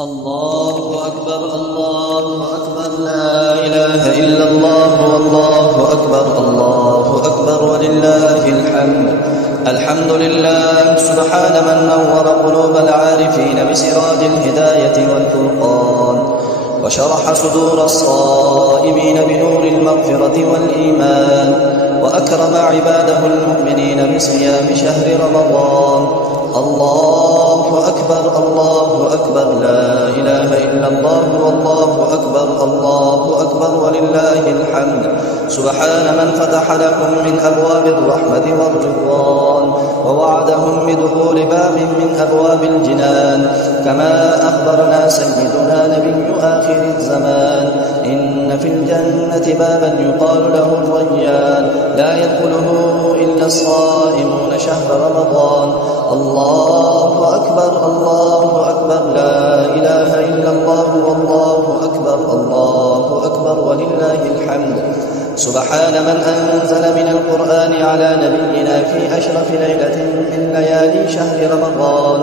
الله أكبر الله أكبر لا إله إلا الله والله أكبر الله أكبر ولله الحمد. الحمد لله سبحان من نور قلوب العارفين بسراج الهداية والفرقان، وشرح صدور الصائمين بنور المغفرة والإيمان، وأكرم عباده المؤمنين بصيام شهر رمضان. الله أكبر الله أكبر لا إله إلا الله والله أكبر الله أكبر ولله الحمد. سبحان من فتح لهم من أبواب الرحمة والرضوان، ووعدهم بدخول باب من أبواب الجنان، كما أخبرنا سيدنا نبي آخر الزمان: إن في الجنة بابا يقال له الريان، لا يدخله إلا الصائمون شهر رمضان. الله أكبر الله أكبر لا إله إلا الله والله أكبر الله أكبر ولله الحمد. سبحان من أنزل من القرآن على نبينا في أشرف ليلة من ليالي شهر رمضان،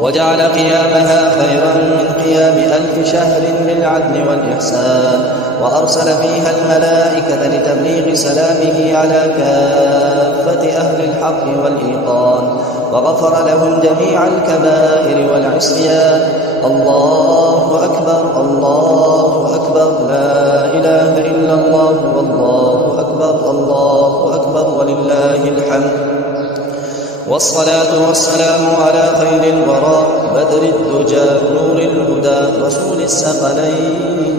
وجعل قيامها خيرا من قيام 1000 شهر بالعدل والإحسان، وأرسل فيها الملائكة لتبليغ سلامه على كافة أهل الحق والإيقان، وغفر لهم جميع الكبائر والعصيان. الله أكبر الله أكبر لا إله إلا الله والله أكبر الله أكبر ولله الحمد. والصلاة والسلام على خير الورى بدر الدجى نور الهدى رسول الثقلين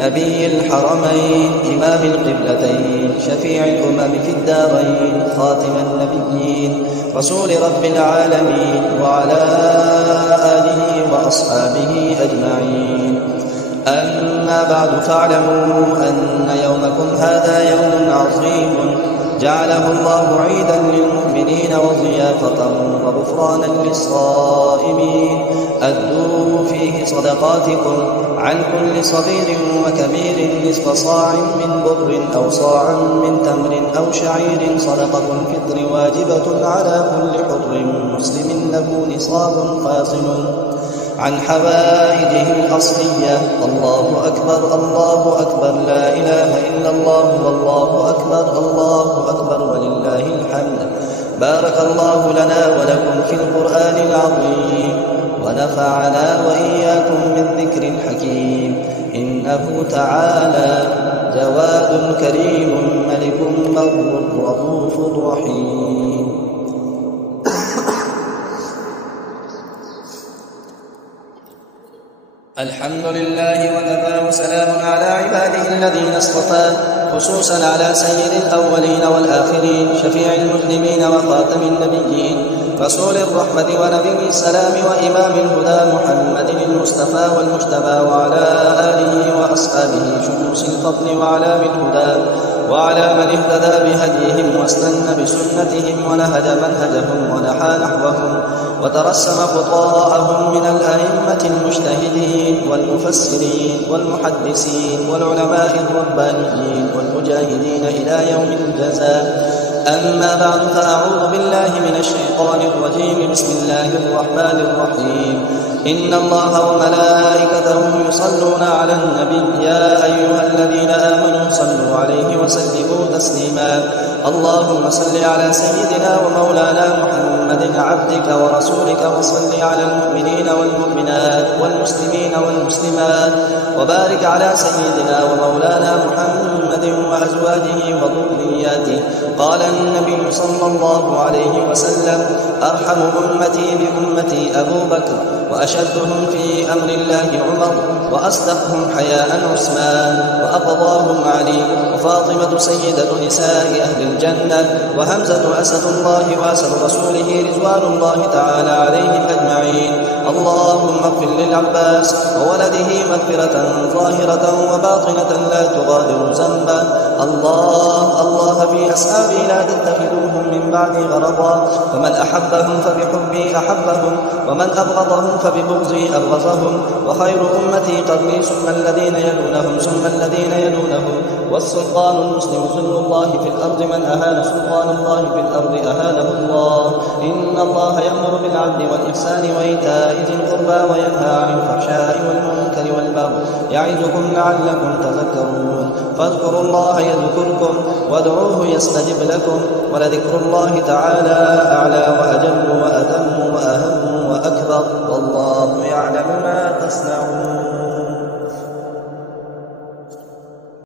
نبي الحرمين إمام القبلتين شفيع الأمم في الدارين خاتم النبيين رسول رب العالمين وعلى آله وأصحابه أجمعين. أما بعد، فاعلموا أن يومكم هذا يوم عظيم جعله الله عيدا للمؤمنين وضيافة وغفرانا للصائمين. أدوا فيه صدقاتكم عن كل صغير وكبير نصف صاع من بر أو صاعا من تمر أو شعير. صدقة الفطر واجبة على كل حر مسلم له نصاب فاصل عن حوائجه الأصلية. الله أكبر الله أكبر لا إله إلا الله والله أكبر الله أكبر ولله الحمد. بارك الله لنا ولكم في القرآن العظيم، ونفعنا وإياكم بالذكر الحكيم. إنه تعالى جواد كريم ملك بر رؤوف رحيم. الحمد لله وكفى وسلام على عباده الذين اصطفى، خصوصا على سيد الأولين والآخرين شفيع المذنبين وخاتم النبيين رسول الرحمة ونبي السلام وإمام الهدى محمد المصطفى والمجتبى، وعلى آله وأصحابه شموس الفضل وعلام الهدى، وعلى من اهتدى بهديهم واستنى بسنتهم ونهج منهجهم ونحى نحوهم وترسم خطاءهم من الأئمة المجتهدين والمفسرين والمحدثين والعلماء الربانيين والمجاهدين إلى يوم الجزاء. أما بعد، فأعوذ بالله من الشيطان الرجيم. بسم الله الرحمن الرحيم. إن الله وملائكته يصلون على النبي يا أيها الذين آمنوا صلوا عليه وسلموا تسليما. اللهم صل على سيدنا ومولانا محمد عبدك ورسولك، وصل على المؤمنين والمؤمنات والمسلمين والمسلمات، وبارك على سيدنا ومولانا محمد وأزواجه وذرياته. قال النبي صلى الله عليه وسلم: أرحم أمتي بأمتي أبو بكر، وأشدهم في أمر الله عمر، وأصدقهم حياء عثمان، وأقضاهم علي، وفاطمة سيدة نساء أهل الجنة، وهمزة أسد الله وأسد رسوله رضوان الله تعالى عليهم أجمعين. اللهم اغفر للعباس وولده مغفرة ظاهرة وباطنة لا تغادر ذنبا. الله في أصحابي لا تتخذوهم من بعدي غرضا، فمن أحبهم فبحبي أحبهم، ومن أبغضهم فببغضي أبغضهم. وخير أمتي قرني ثم الذين يلونهم ثم الذين يلونهم. والسلطان المسلم ظل الله في الأرض، من أهان سلطان الله في الأرض أهانه الله. إن الله يأمر بالعدل والإحسان وإيتاء ذي القربى وينهى عن الفحشاء والمنكر والبغي يعظكم لعلكم تذكرون فاذكروا الله يذكركم وادعوه يستجب لكم ولذكر الله تعالى أعلى وأجل وأتم وأهم وأكبر والله يعلم ما تصنعون.